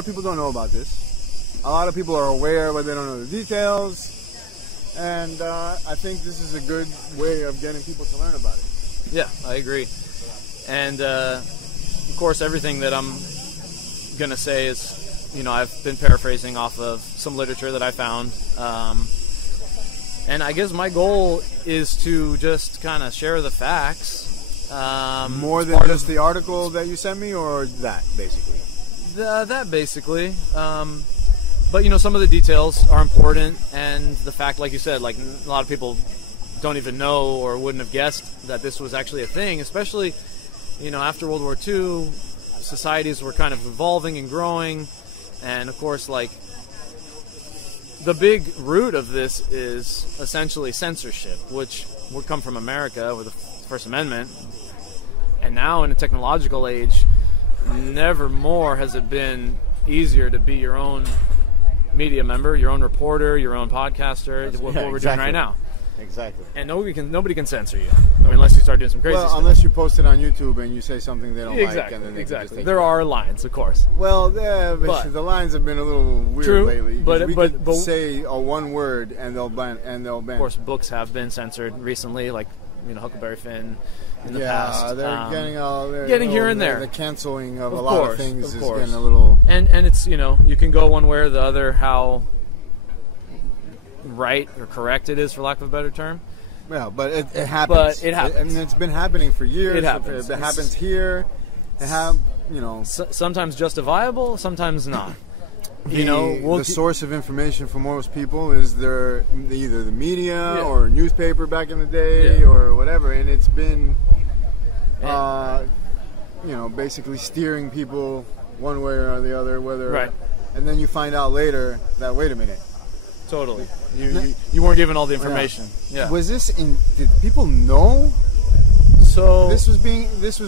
of people don't know about this. A lot of people are aware, but they don't know the details. And I think this is a good way of getting people to learn about it. Yeah, I agree. And of course, everything that I'm gonna say is, you know, I've been paraphrasing off of some literature that I found. And I guess my goal is to just kind of share the facts. More than just the article that you sent me, or that, basically? That, basically. But, you know, some of the details are important, and the fact, like you said, like a lot of people don't even know or wouldn't have guessed that this was actually a thing, especially, you know, after World War II, societies were kind of evolving and growing, and, of course, like, the big root of this is essentially censorship, which would come from America with the First Amendment. And now in a technological age, never more has it been easier to be your own media member, your own reporter, your own podcaster, what we're doing right now. Exactly. And nobody can censor you. I mean, unless you start doing some crazy stuff. Unless you post it on YouTube and you say something they don't like. And then they just take there are lines, of course. Well, but the lines have been a little weird lately. But we could say one word and they'll ban. Of course, books have been censored recently, like, you know, Huckleberry Finn in the past. Yeah, they're getting here and there. The canceling of a lot of things is getting a little. And it's, you know, you can go one way or the other how right or correct it is, for lack of a better term. Yeah, but it happens. But it happens. I mean, it's been happening for years. It happens. It happens here. You know, sometimes justifiable, sometimes not. You know, the source of information for most people is either the media or newspaper back in the day or whatever, and it's been, you know, basically steering people one way or the other. And then you find out later that, wait a minute. Totally. You weren't given all the information. Yeah. Was this did people know? So this was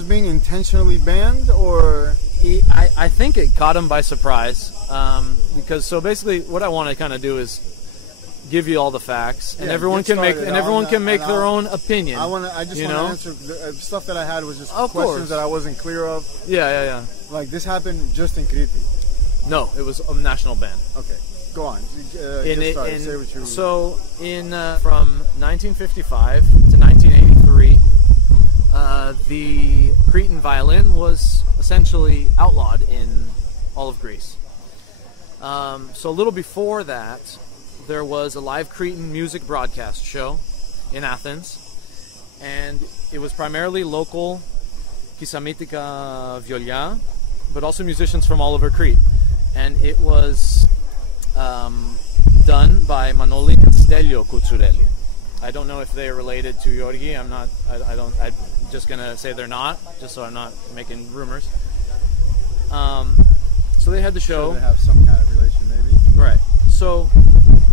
being intentionally banned, or I think it caught them by surprise, because so basically what I want to kind of do is give you all the facts, and everyone can make their own opinion. I just want to answer the stuff that I had was just questions that I wasn't clear of. Yeah. Like, this happened just in Crete? No, it was a national ban. Okay. Go on. Say what you... So, from 1955 to 1983, the Cretan violin was essentially outlawed in all of Greece. So a little before that, there was a live Cretan music broadcast show in Athens, and it was primarily local Kisamitika Violin, but also musicians from all over Crete. And it was done by Manoli and Stelio Kutsureli. I don't know if they're related to Georgi. I'm just gonna say they're not, just so I'm not making rumors. So they had the show. Sure, they have some kind of relation, maybe. Right. So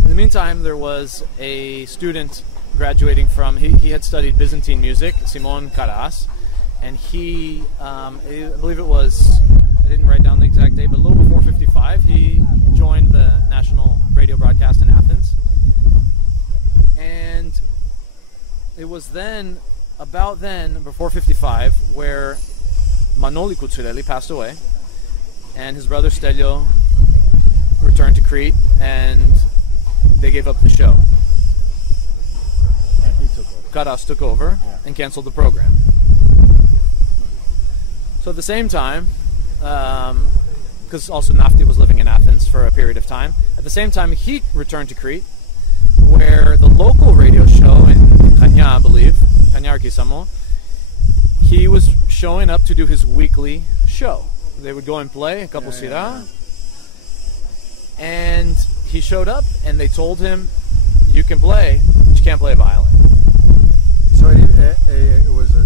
in the meantime, there was a student graduating from. He had studied Byzantine music, Simon Karas, and he, I believe it was. I didn't write down the exact date, but a little before 55, he joined the national radio broadcast in Athens. And it was about then, before 55, where Manoli Kutsureli passed away, and his brother Stelio returned to Crete, and they gave up the show. And he took over. Karas took over and canceled the program. So at the same time, because also Nafti was living in Athens for a period of time. At the same time, he returned to Crete, where the local radio show in Chania, I believe, Chania Arkisamo, he was showing up to do his weekly show. They would go and play a couple sira, and he showed up, and they told him, "You can play, but you can't play violin." So it was a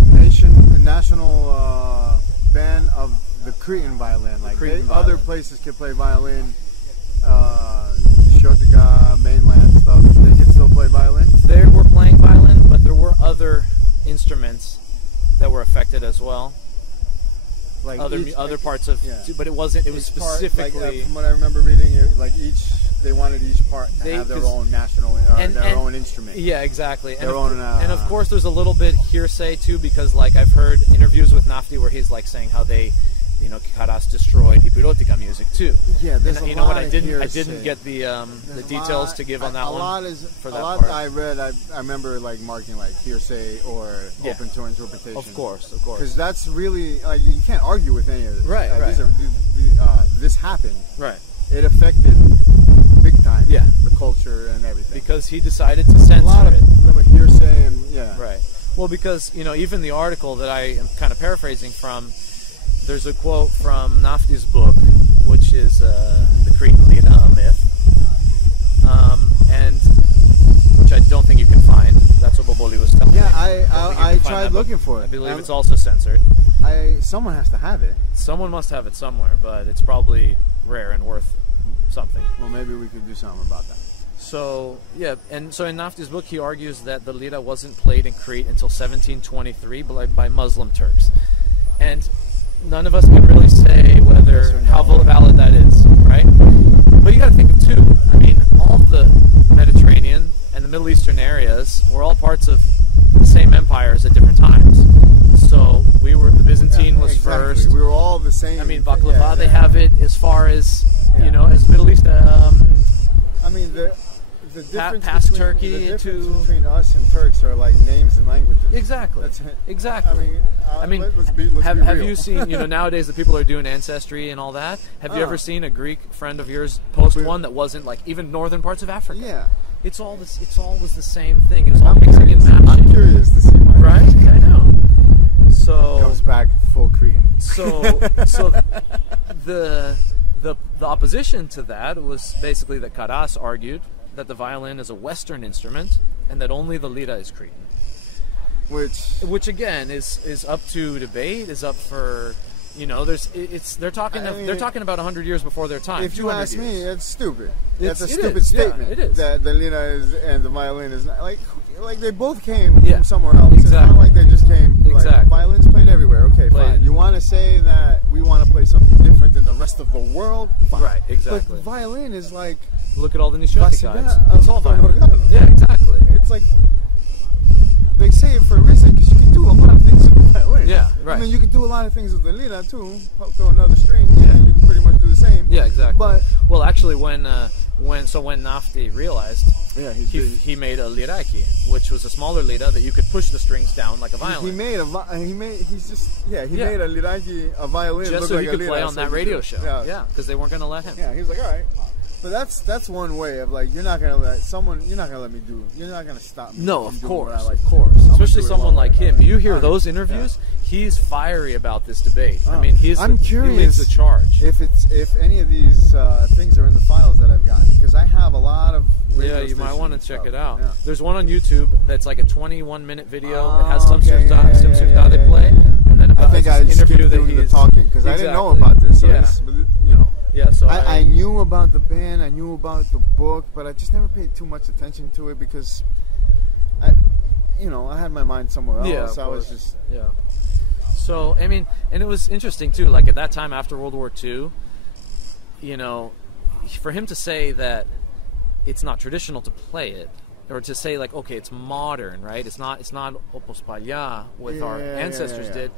national ban of the Cretan violin. Like other places could play violin, Shotika, mainland stuff. They could still play violin. They were playing violin, but there were other instruments that were affected as well. Like other parts of, but it wasn't. It was specifically. From what I remember reading, they wanted each part to have their own national, their own instrument. Yeah, exactly. Their own. And of course, there's a little bit hearsay too, because like I've heard interviews with Nafti where he's like saying how they Caras destroyed Epirotica music too. Yeah, there's and, a you know lot what? of I hearsay. didn't get the details to give on that a one. Lot is, for a that lot part. I read, I remember like marking like hearsay or open to interpretation. Of course. Because that's really like you can't argue with any of this. Right, right. This happened. Right. It affected big time. Yeah. The culture and everything. Because he decided to censor a lot it. of hearsay and yeah. Right. Well, because even the article that I am kind of paraphrasing from, there's a quote from Nafti's book, which is the Cretan Lira, a myth, and which I don't think you can find. That's what Boboli was telling me. Yeah, I I tried looking for it. I believe it's also censored. Someone has to have it. Someone must have it somewhere, but it's probably rare and worth something. Well, maybe we could do something about that. So, yeah, and so in Nafti's book, he argues that the lira wasn't played in Crete until 1723 by Muslim Turks. And none of us can really say how valid that is, right? But you got to think of too. I mean, all of the Mediterranean and the Middle Eastern areas were all parts of the same empires at different times. So the Byzantine was first. We were all the same. I mean, baklava, they have it as far as, as Middle East. I mean, the difference past between, Turkey the difference between us and Turks are like names and languages. Exactly. That's it. Exactly. I mean, let's have be real. you seen, nowadays that people are doing Ancestry and all that? Have you ever seen a Greek friend of yours post one that wasn't like even northern parts of Africa? Yeah. It's all was the same thing. It was all mixing and matching. I'm curious to see my right? I know. So comes back full Cretan. So the opposition to that was basically that Caras argued that the violin is a Western instrument and that only the lira is Cretan. Which again is up to debate, is up for they're talking about 100 years before their time. If you ask me, it's stupid. That's a It stupid is. statement. Yeah, it is. That the lira is and the violin is not like they both came from somewhere else. Exactly. It's not like they just came. Exactly. Like, violins played everywhere. Okay, fine. You want to say that we want to play something different than the rest of the world? Fine. Right. Exactly. But violin is like look at all the Nishotti guys. It's all violin. Yeah, exactly. It's like they say it for a reason because you can do a lot of things with the violin. Yeah, right. I mean, you can do a lot of things with the lira too. Throw another string, and you can pretty much do the same. Yeah, exactly. But actually, when Nafti realized, he made a liraki, which was a smaller lira that you could push the strings down like a violin. He made a liraki, a violin, just so like he could play on that radio show. Yeah, because they weren't going to let him. Yeah, he was like, all right. But that's one way of like you're not gonna let me do. You're not gonna stop me. No, of doing course, what I like of course. Especially someone like him. You hear 100%. those interviews. He's fiery about this debate. Oh. I mean, I'm curious. He leads the charge. If any of these things are in the files that I've gotten, because I have a lot of. Yeah, you might want to check it out. Yeah. There's one on YouTube that's like a 21-minute video. It has some Surtade play, and then I think I interview that he's talking because I didn't know about this. So yeah, so I knew about the band, I knew about the book, but I just never paid too much attention to it because I had my mind somewhere else. Yeah, I was just So I mean, and it was interesting too. Like at that time after World War II, for him to say that it's not traditional to play it, or to say like, okay, it's modern, right? It's not Opus Palya with our ancestors did.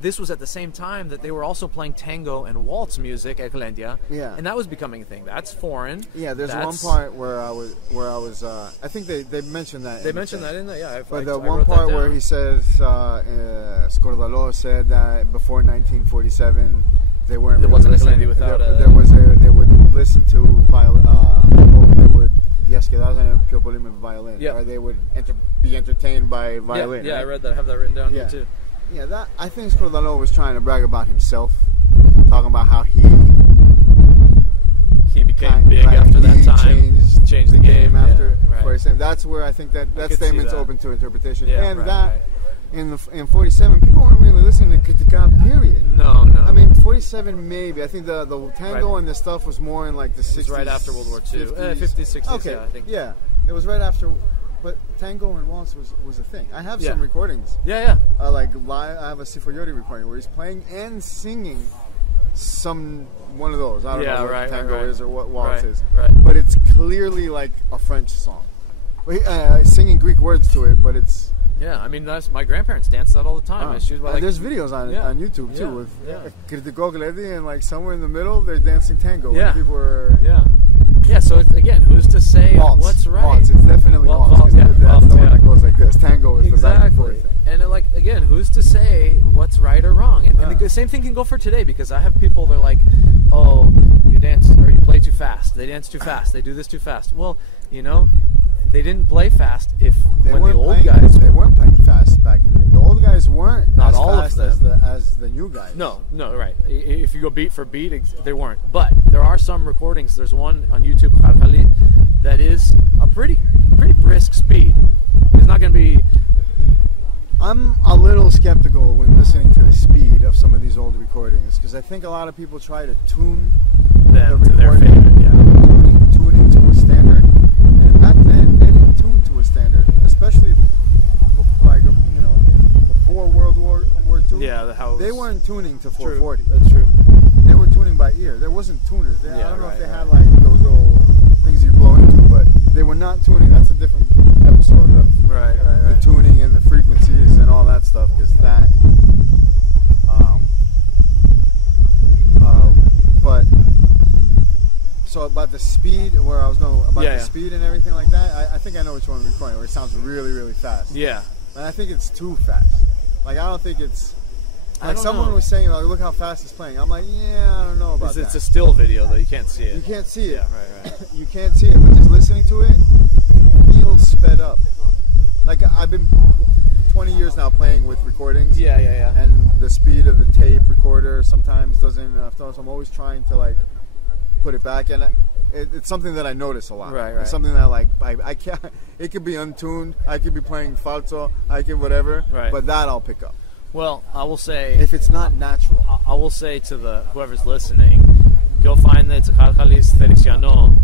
This was at the same time that they were also playing tango and waltz music at Glendia, and that was becoming a thing. That's foreign. Yeah, there's one part where I was. I think they mentioned that. They mentioned that in there, yeah. But the one part where he says Scordalo said that before 1947 they weren't. There wasn't a Glendia without they would listen to violin. They would. Yes, quedaban en el pure volumen violin. Yeah. Or they would be entertained by violin. Yeah, right? I read that. I have that written down here too. Yeah, that I think Scordalo was trying to brag about himself, talking about how he became big after that time, changed the game after. Yeah, right. That's where I think that statement's open to interpretation. Yeah, and in 47, people weren't really listening to Critica, period. No. I mean, 47 maybe. I think the tango and the stuff was more in like the 60s. It was right after World War II. 50s, 60s, okay. I think. Yeah, it was right after. But tango and waltz was a thing. I have some recordings. Yeah. Like live, I have a Sifoyori recording where he's playing and singing one of those. I don't know what tango is or what waltz is. Right. But it's clearly like a French song. Singing Greek words to it, but it's Yeah, I mean, my grandparents danced that all the time. And she was like, there's videos on YouTube too with Critico Gledi, and like somewhere in the middle they're dancing tango. Yeah. And people were yeah. So it's, again, who's to say what's right? Waltz. It's definitely waltz. That's the one that goes like this. Tango is the back and forth thing. And like, again, who's to say what's right or wrong? And the same thing can go for today, because I have people, they're like, oh, you dance or you play too fast. They dance too fast. They do this too fast. Well, you know, they didn't play fast when the old guys... They weren't playing fast back in the day. The old guys weren't not as all fast of them. as the new guys. No, right. If you go beat for beat, they weren't. But there are some recordings. There's one on YouTube, Kharkhali, that is a pretty brisk speed. It's not going to be... I'm a little skeptical when listening to the speed of some of these old recordings, because I think a lot of people try to tune the to their recording, favorite, tuning to a standard. And back then, they didn't tune to a standard, especially like, you know, before World War II. Yeah, they weren't tuning to 440. That's true. They were tuning by ear. There wasn't tuners. I don't know if they had like those little things you blow into, but they were not tuning. That's a different episode of the tuning and the frequencies and all that stuff, because that but so about the speed, where I was going about the speed and everything like that, I think I know which one we're recording, where it sounds really, really fast. Yeah. And I think it's too fast. Like, I don't think it's... Like, someone was saying, like, look how fast it's playing. I'm like, yeah, I don't know about that. It's a still video, though. You can't see it. You can't see it. Yeah, right. You can't see it, but just listening to it, it feels sped up. Like, I've been 20 years now playing with recordings. Yeah. And the speed of the tape recorder sometimes doesn't... so I'm always trying to, like, put it back, and it's something that I notice a lot. Right. It's something that, like, I can't... It could be untuned. I could be playing falso. I could whatever. Right. But that I'll pick up. Well, I will say... If it's not natural. I will say to whoever's listening, go find the Kharkhalis Feliciano.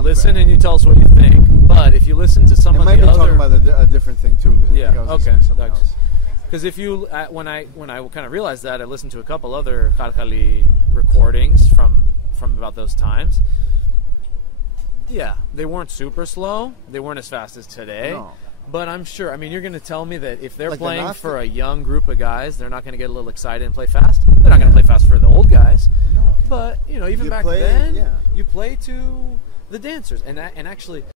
Listen and you tell us what you think. But if you listen to some of the other... It might be talking about a different thing, too. Yeah, okay. Because if you... When I kind of realized that, I listened to a couple other Kharkhali recordings from about those times. Yeah, they weren't super slow. They weren't as fast as today. No. But I'm sure, I mean, you're going to tell me that if they're playing for a young group of guys, they're not going to get a little excited and play fast? They're not going to play fast for the old guys. No. But, you know, even back then, you play to the dancers. And actually...